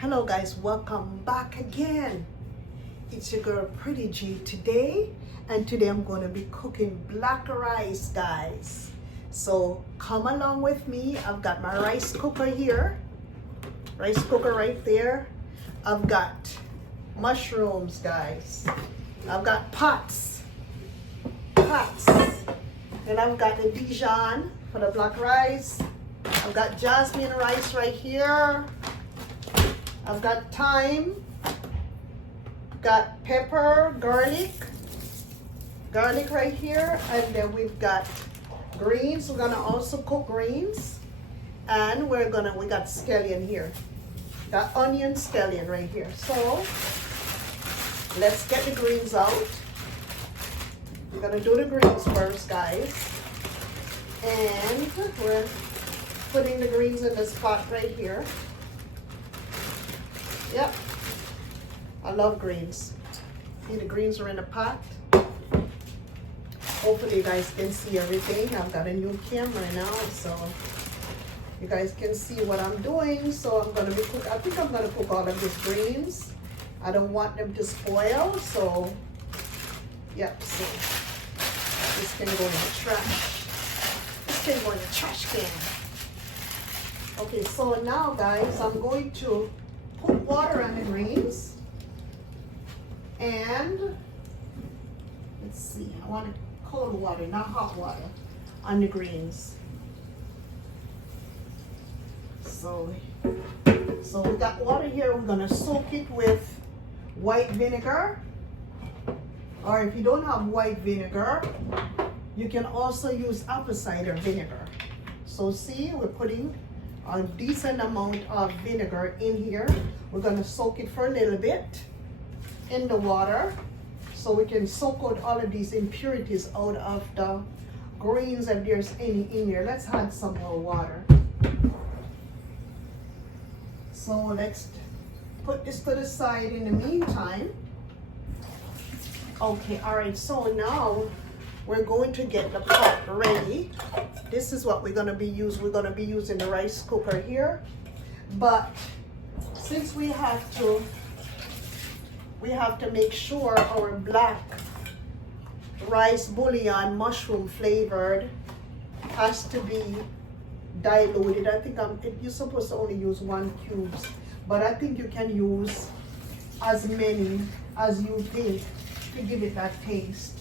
Hello guys, welcome back again. It's your girl Pretty G today, and today I'm going to be cooking black rice, guys. So come along with me. I've got my rice cooker here, rice cooker right there. I've got mushrooms, guys. I've got pots, and I've got the Dijon for the black rice. I've got jasmine rice right here. I've got thyme, got pepper, garlic right here, and then we've got greens. We're gonna also cook greens, and we got scallion here, got onion scallion right here. So let's get the greens out. We're gonna do the greens first, guys, and we're putting the greens in this pot right here. Yep, I love greens. See, the greens are in the pot. Hopefully you guys can see everything. I've got a new camera now, so you guys can see what I'm doing. So I'm gonna I think I'm gonna cook all of these greens. I don't want them to spoil, so yep, so this can go in the trash. This can go in the trash can. Okay, so now guys, I'm going to put water on the greens, and let's see, I want cold water, not hot water, on the greens. So we got water here. We're gonna soak it with white vinegar, or if you don't have white vinegar, you can also use apple cider vinegar. So see, we're putting a decent amount of vinegar in here. We're gonna soak it for a little bit in the water so we can soak out all of these impurities out of the greens if there's any in here. Let's add some more water. So let's put this to the side in the meantime. Okay, all right, so now we're going to get the pot ready. This is what we're gonna be using. We're gonna be using the rice cooker here. But since we have to make sure our black rice bouillon, mushroom flavored, has to be diluted. I think you're supposed to only use 1 cube, but I think you can use as many as you think to give it that taste.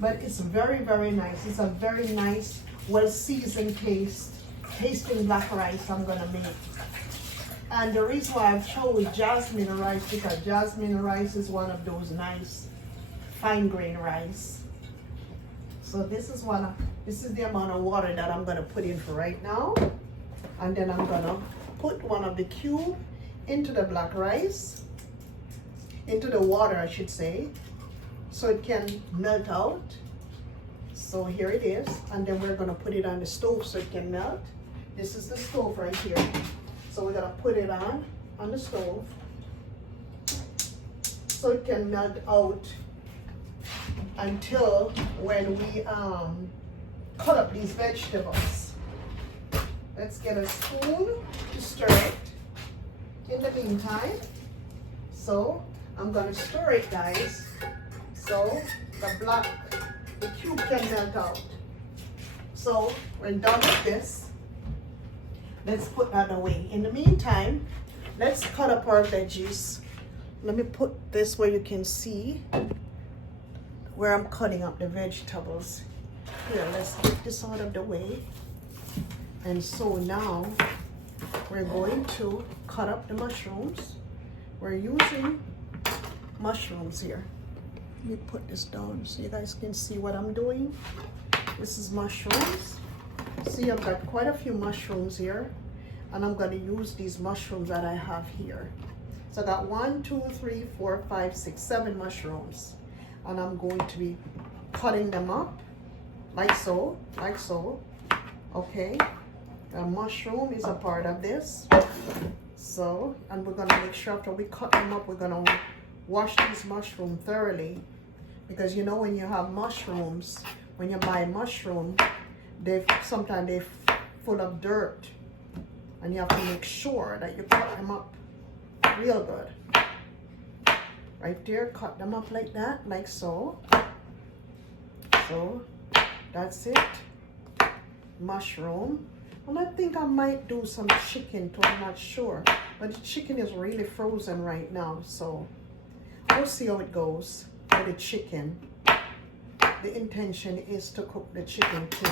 But it's very, very nice. It's a very nice, well-seasoned tasting black rice I'm gonna make. And the reason why I've chosen jasmine rice, because jasmine rice is one of those nice fine grain rice. So this is the amount of water that I'm gonna put in for right now. And then I'm gonna put one of the cube into the black rice, into the water I should say, so it can melt out. So here it is, and then we're gonna put it on the stove so it can melt. This is the stove right here. So we're gonna put it on the stove so it can melt out until when we cut up these vegetables. Let's get a spoon to stir it in the meantime. So I'm gonna stir it, guys, so the cube can melt out. So we're done with this. Let's put that away. In the meantime, let's cut up our veggies. Let me put this where you can see where I'm cutting up the vegetables. Here, let's get this out of the way. And so now we're going to cut up the mushrooms. We're using mushrooms here. Let me put this down so you guys can see what I'm doing. This is mushrooms. See, I've got quite a few mushrooms here, and I'm going to use these mushrooms that I have here. So I got 1, 2, 3, 4, 5, 6, 7 mushrooms, and I'm going to be cutting them up like so, okay. A mushroom is a part of this. So, and we're going to make sure after we cut them up, we're going to wash these mushrooms thoroughly, because you know when you have mushrooms, when you buy mushroom, sometimes they're full of dirt, and you have to make sure that you cut them up real good. Right there, cut them up like that, like so. So that's it. Mushroom. And I think I might do some chicken too, I'm not sure. But the chicken is really frozen right now, so we'll see how it goes with the chicken. The intention is to cook the chicken too.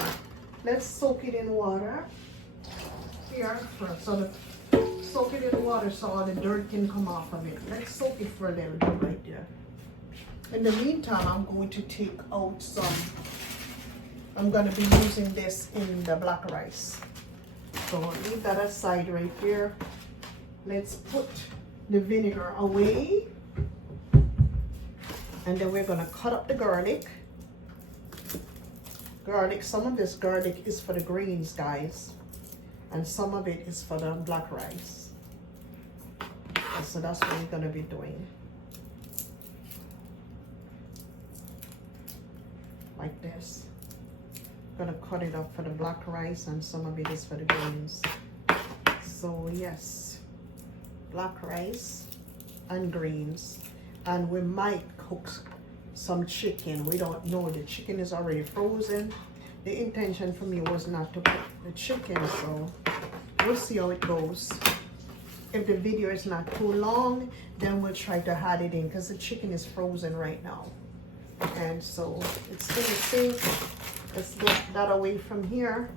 Let's soak it in water here first. So soak it in water so all the dirt can come off of it. Let's soak it for a little bit right there. In the meantime, I'm going to take out some. I'm going to be using this in the black rice. So leave that aside right there. Let's put the vinegar away. And then we're going to cut up the garlic. Some of this garlic is for the greens, guys. And some of it is for the black rice. So that's what we're going to be doing. Like this. I'm going to cut it up for the black rice and some of it is for the greens. So yes, black rice and greens. And we might cook some chicken. We don't know. The chicken is already frozen. The intention for me was not to cook the chicken, so we'll see how it goes. If the video is not too long, then we'll try to add it in because the chicken is frozen right now. And so it's in the sink. Let's get that away from here.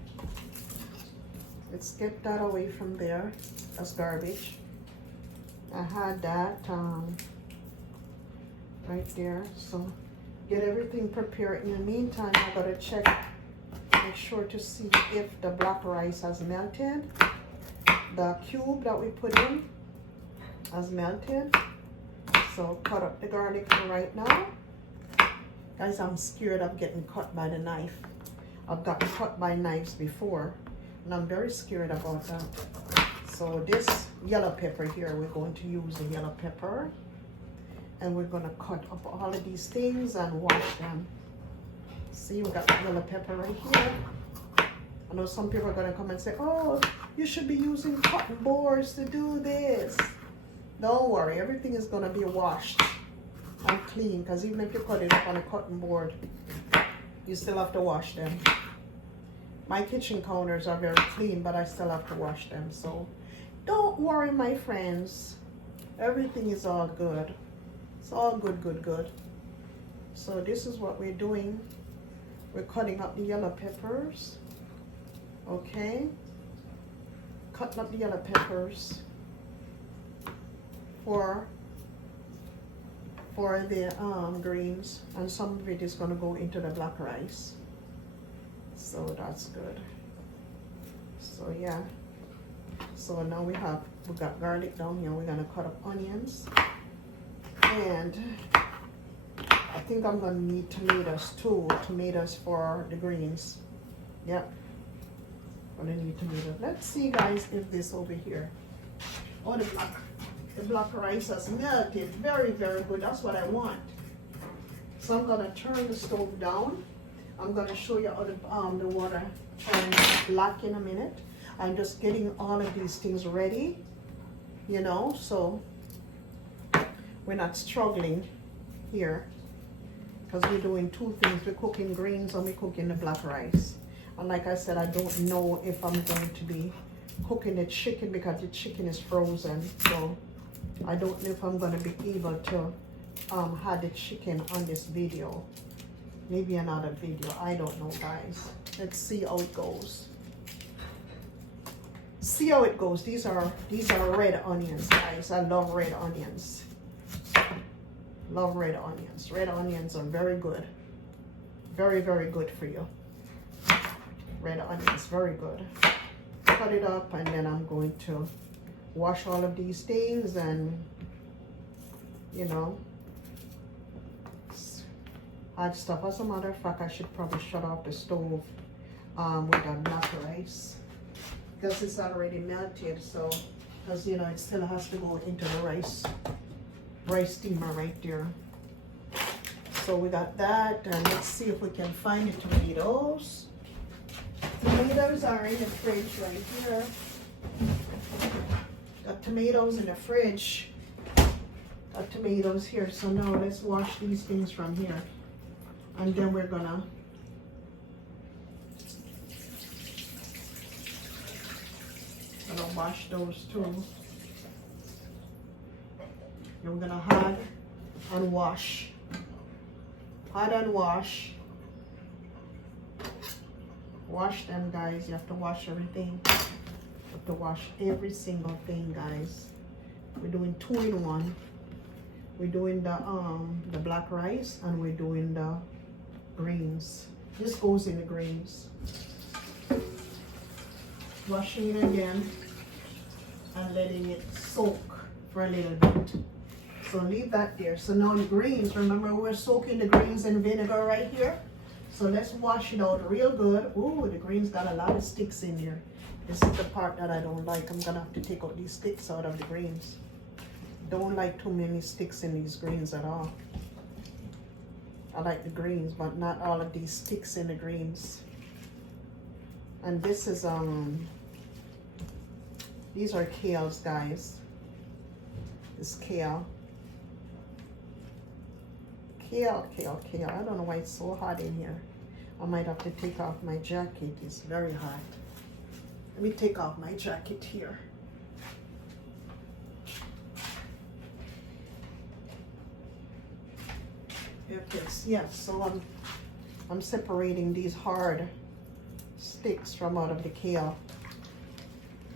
Let's get that away from there. That's garbage. I had that right there. So get everything prepared. In the meantime, I gotta check, make sure to see if the black rice has melted. The cube that we put in has melted. So cut up the garlic for right now. Guys, I'm scared of getting cut by the knife. I've gotten cut by knives before, and I'm very scared about that. So this yellow pepper here, we're going to use the yellow pepper. And we're going to cut up all of these things and wash them. See, we got the yellow pepper right here. I know some people are going to come and say, oh, you should be using cotton boards to do this. Don't worry, everything is going to be washed and clean, because even if you cut it up on a cotton board, you still have to wash them. My kitchen counters are very clean, but I still have to wash them. So don't worry, my friends. Everything is all good. It's all good, good, good. So this is what we're doing. We're cutting up the yellow peppers. Okay. Cutting up the yellow peppers for the greens, and some of it is going to go into the black rice. So that's good. So yeah. So now we got garlic down here. We're going to cut up onions. And I think I'm going to need tomatoes too. Tomatoes for the greens. Yep. Going to need tomatoes. Let's see, guys, if this over here. Oh, the black rice has melted. Very, very good. That's what I want. So I'm going to turn the stove down. I'm going to show you how the water turns black in a minute. I'm just getting all of these things ready, you know, so we're not struggling here, because we're doing two things. We're cooking greens and we're cooking the black rice. And like I said, I don't know if I'm going to be cooking the chicken because the chicken is frozen. So I don't know if I'm going to be able to have the chicken on this video. Maybe another video. I don't know, guys. Let's see how it goes. See how it goes. These are red onions, guys. I love red onions. Love red onions. Red onions are very good. Very, very good for you. Red onions, very good. Cut it up, and then I'm going to wash all of these things and, you know, add stuff. As a matter of fact, I should probably shut off the stove with the black rice, because it's already melted. So, because you know, it still has to go into the rice steamer right there. So we got that, and let's see if we can find the tomatoes. Tomatoes are in the fridge right here. Got tomatoes in the fridge. tomatoes here. So now let's wash these things from here. And then we're gonna wash those too. And we're gonna add and wash. Add and wash. Wash them, guys. You have to wash everything. You have to wash every single thing, guys. We're doing 2 in 1. We're doing the black rice and we're doing the greens. This goes in the greens. Washing it again and letting it soak for a little bit. So leave that there. So now the greens, remember we're soaking the greens in vinegar right here. So let's wash it out real good. Ooh, the greens got a lot of sticks in here. This is the part that I don't like. I'm gonna have to take out these sticks out of the greens. Don't like too many sticks in these greens at all. I like the greens, but not all of these sticks in the greens. And this is these are kales, guys. This kale. Kale. I don't know why it's so hot in here. I might have to take off my jacket. It's very hot. Let me take off my jacket here. Yes, so I'm separating these hard sticks from out of the kale.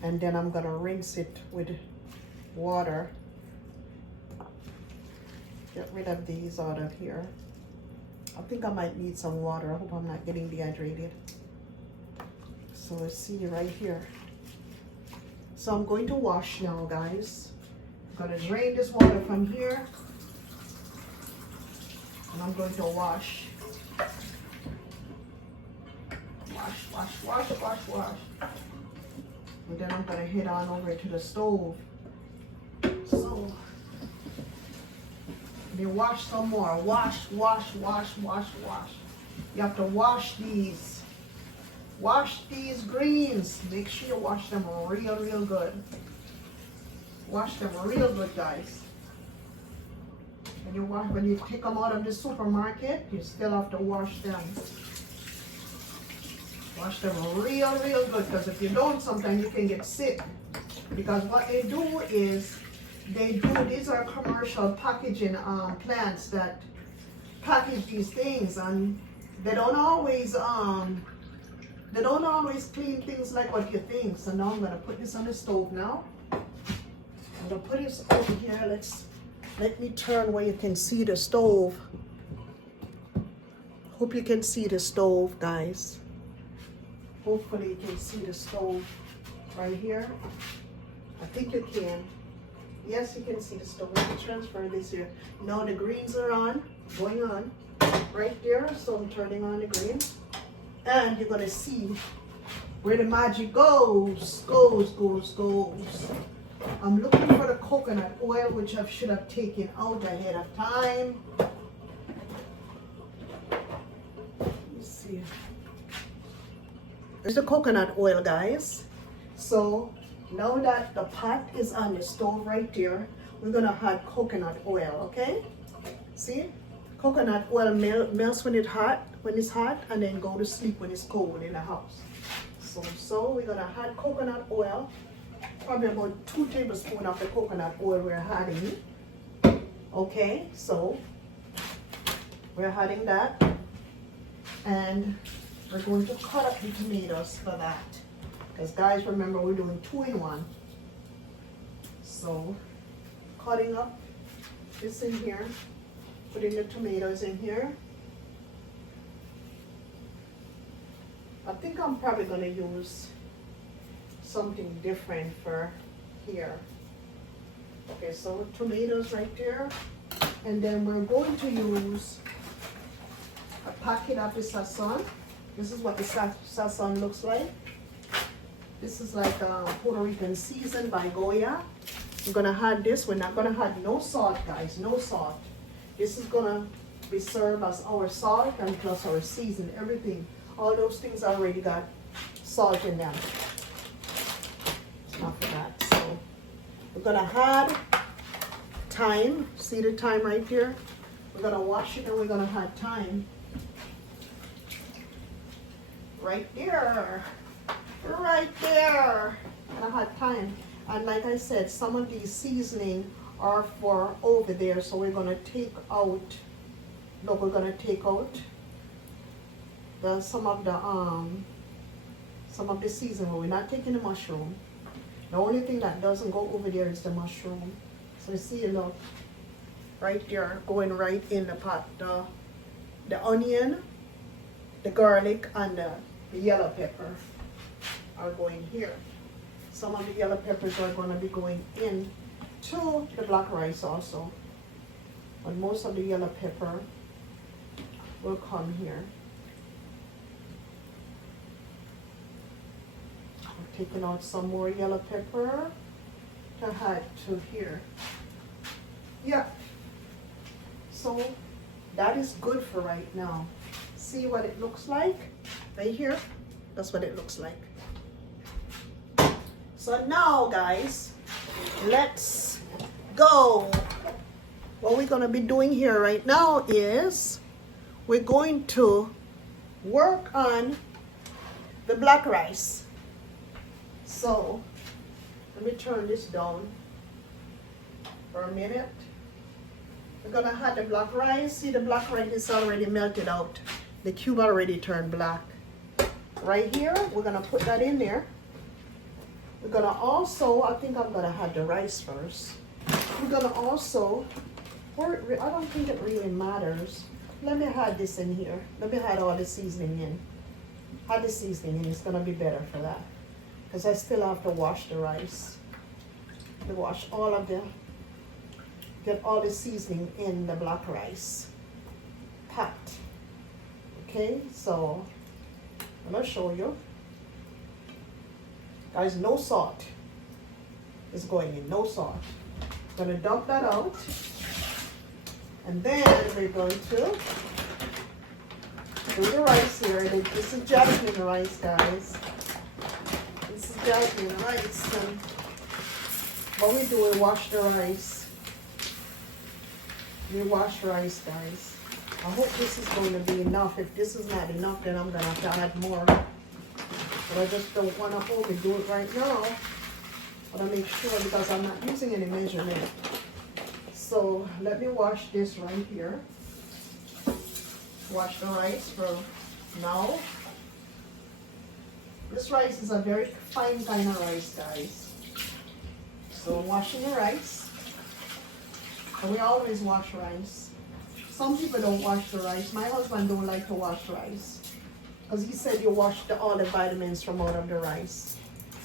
And then I'm gonna rinse it with water. Get rid of these out of here. I think I might need some water. I hope I'm not getting dehydrated. So let's see right here. So I'm going to wash now, guys. I'm gonna drain this water from here. And I'm going to wash. Wash. And then I'm gonna head on over to the stove. So then wash some more. Wash. You have to wash these. Wash these greens. Make sure you wash them real good. Wash them real good, guys. When you take them out of the supermarket, you still have to wash them. Wash them real good, because if you don't, sometimes you can get sick. Because what they do is, these are commercial packaging plants that package these things, and they don't always clean things like what you think. So now I'm gonna put this on the stove now. I'm gonna put this over here. Let me turn where you can see the stove. Hope you can see the stove, guys. Hopefully you can see the stove right here. I think you can. Yes, you can see the stove. Let me transfer this here. Now the greens are on, going on right there. So I'm turning on the green. And you're gonna see where the magic goes. I'm looking for the coconut oil, which I should have taken out ahead of time. Let's see. There's the coconut oil, guys. So now that the pot is on the stove right there, we're gonna add coconut oil, okay? See? Coconut oil melts when it's hot, and then go to sleep when it's cold in the house. So we're gonna add coconut oil. Probably about 2 tablespoons of the coconut oil we're adding. Okay, so we're adding that, and we're going to cut up the tomatoes for that. Because guys, remember we're doing 2 in 1. So cutting up this in here, putting the tomatoes in here. I think I'm probably going to use something different for here. Okay, so tomatoes right there. And then we're going to use a packet of the sazon. This is what the sazon looks like. This is like Puerto Rican seasoned by Goya. I'm gonna add this. We're not gonna add no salt, guys, no salt. This is gonna be served as our salt and plus our season, everything. All those things already got salt in them. Enough of that. So we're gonna add thyme. See the thyme right there? We're gonna wash it and we're gonna add thyme. Right there. Right there. And I had thyme. And like I said, some of these seasoning are for over there. So we're gonna take out, look, we're gonna take out some of the seasoning. We're not taking the mushroom. The only thing that doesn't go over there is the mushroom. So you see, look, right there, going right in the pot. The onion, the garlic, and the yellow pepper are going here. Some of the yellow peppers are going to be going in to the black rice also. But most of the yellow pepper will come here. I'm taking out some more yellow pepper to add to here. Yeah. So that is good for right now. See what it looks like right here? That's what it looks like. So now, guys, let's go. What we're gonna be doing here right now is we're going to work on the black rice. So let me turn this down for a minute. We're gonna add the black rice. See, the black rice is already melted out. The cube already turned black. Right here, we're gonna put that in there. We're gonna also, I think I'm gonna add the rice first. We're gonna also, or I don't think it really matters. Let me add this in here. Let me add all the seasoning in. Add the seasoning in, it's gonna be better for that. Because I still have to wash the rice. To wash all of the, get all the seasoning in the black rice pot. Okay, so I'm gonna show you. Guys, no salt is going in, no salt. I'm gonna dump that out. And then we're going to do the rice here. This is jasmine rice, guys. This is jasmine rice. And what we do, we wash the rice. We wash rice, guys. I hope this is going to be enough. If this is not enough, then I'm gonna have to add more. But I just don't want to only do it right now. But I make sure because I'm not using any measurement. So let me wash this right here. Wash the rice for now. This rice is a very fine kind of rice, guys. So washing the rice. And we always wash rice. Some people don't wash the rice. My husband don't like to wash rice. Because he said you wash all the vitamins from out of the rice.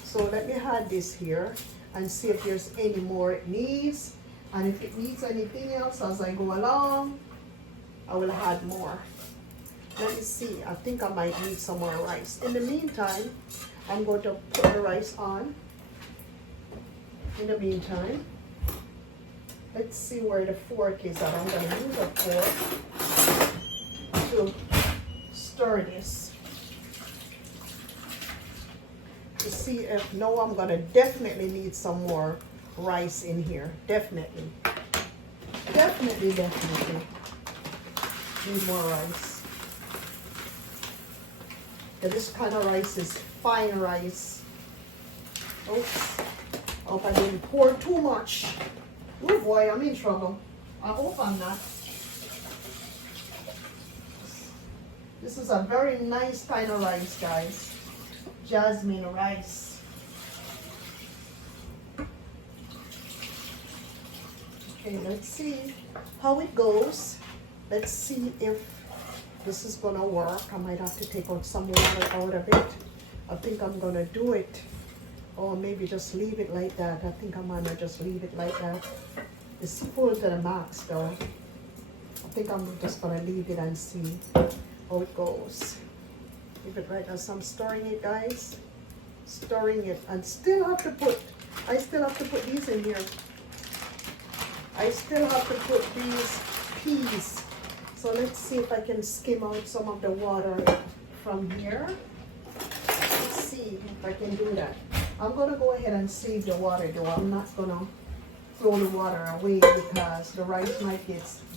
So let me add this here and see if there's any more it needs. And if it needs anything else as I go along, I will add more. Let me see. I think I might need some more rice. In the meantime, I'm going to put the rice on. In the meantime, let's see where the fork is at. I'm going to use a fork to stir this. To see if, no, I'm gonna definitely need some more rice in here. Definitely. Definitely need more rice. Yeah, this kind of rice is fine rice. Oops. I hope I didn't pour too much. Oh boy, I'm in trouble. I hope I'm not. This is a very nice kind of rice, guys. Jasmine rice. Okay, let's see how it goes. Let's see if this is gonna work. I might have to take out some water out of it. I think I'm gonna do it. Or maybe just leave it like that. I think I'm gonna just leave it like that. It's full to the max though. I think I'm just gonna leave it and see how it goes. Leave it right as I'm stirring it, guys. Stirring it, and still have to put, I still have to put these in here. I still have to put these peas. So let's see if I can skim out some of the water from here. Let's see if I can do that. I'm gonna go ahead and save the water though. I'm not gonna throw the water away because the rice might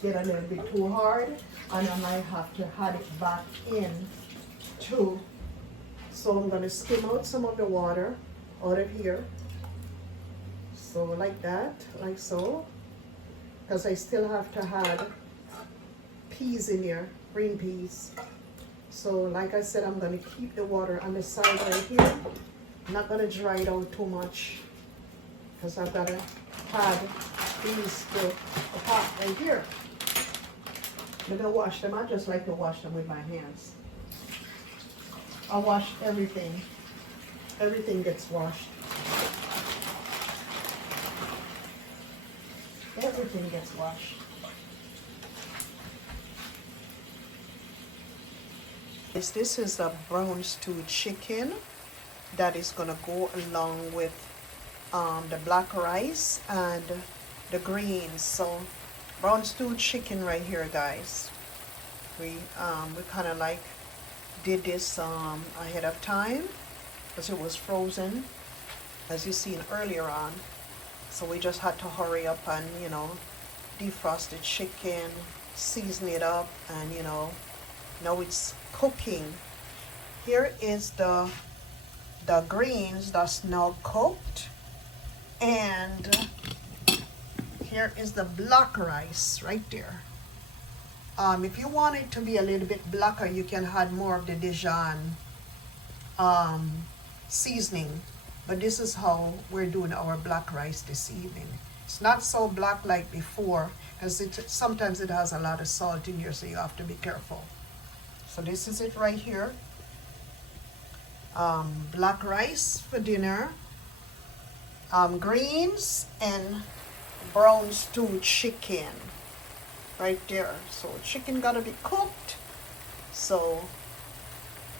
get a little bit too hard and I might have to add it back in too. So I'm gonna skim out some of the water out of here. So like that, like so. Because I still have to add peas in here, green peas. So like I said, I'm gonna keep the water on the side right here. I'm not gonna dry it out too much because I've gotta add these to the pot right here. I'm gonna wash them. I just like to wash them with my hands. I wash everything. Everything gets washed. Everything gets washed. This is a brown stewed chicken that is gonna go along with the black rice and the greens. So brown stewed chicken right here, guys. We kind of like did this ahead of time because it was frozen, as you seen earlier on. So we just had to hurry up and, you know, defrost the chicken, season it up, and, you know, now it's cooking. Here is the greens that's now cooked, and here is the black rice right there. If you want it to be a little bit blacker, you can add more of the Dijon seasoning. But this is how we're doing our black rice this evening. It's not so black like before, because sometimes it has a lot of salt in here, so you have to be careful. So this is it right here. Black rice for dinner, greens, and brown stewed chicken right there. So chicken gotta be cooked. So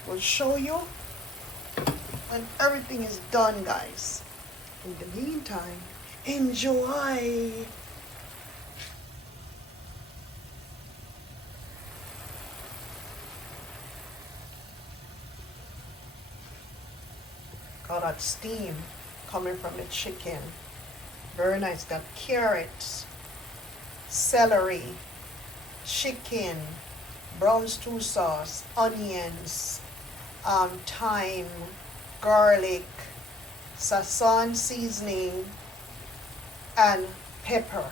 we'll show you when everything is done, guys. In the meantime, enjoy. Got that steam coming from the chicken. Very nice. Got carrots, celery, chicken, brown stew sauce, onions, thyme, garlic, sazon seasoning, and pepper.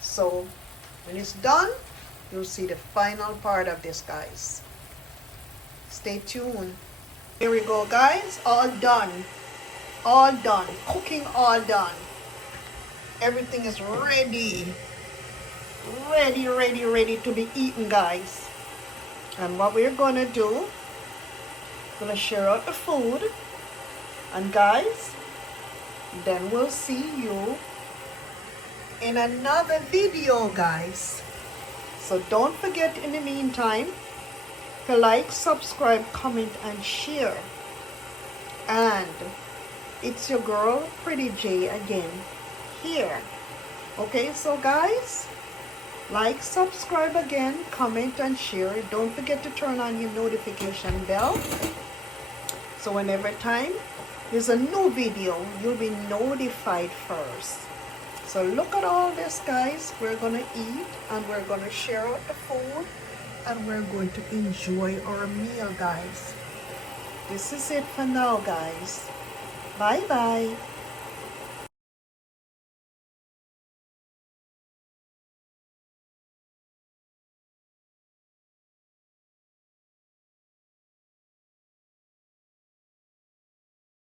So when it's done, you'll see the final part of this, guys. Stay tuned. Here we go, guys. All done. All done. Cooking all done. Everything is ready. Ready to be eaten, guys. And what we're gonna do, gonna share out the food. And guys, then we'll see you in another video, guys. So don't forget, in the meantime, to like, subscribe, comment, and share. And it's your girl, Pretty J, again, here. Okay, so guys, like, subscribe again, comment, and share. Don't forget to turn on your notification bell. So whenever time there's a new video, you'll be notified first. So look at all this, guys. We're gonna eat and we're gonna share out the food and we're going to enjoy our meal, guys. This is it for now, guys. Bye bye.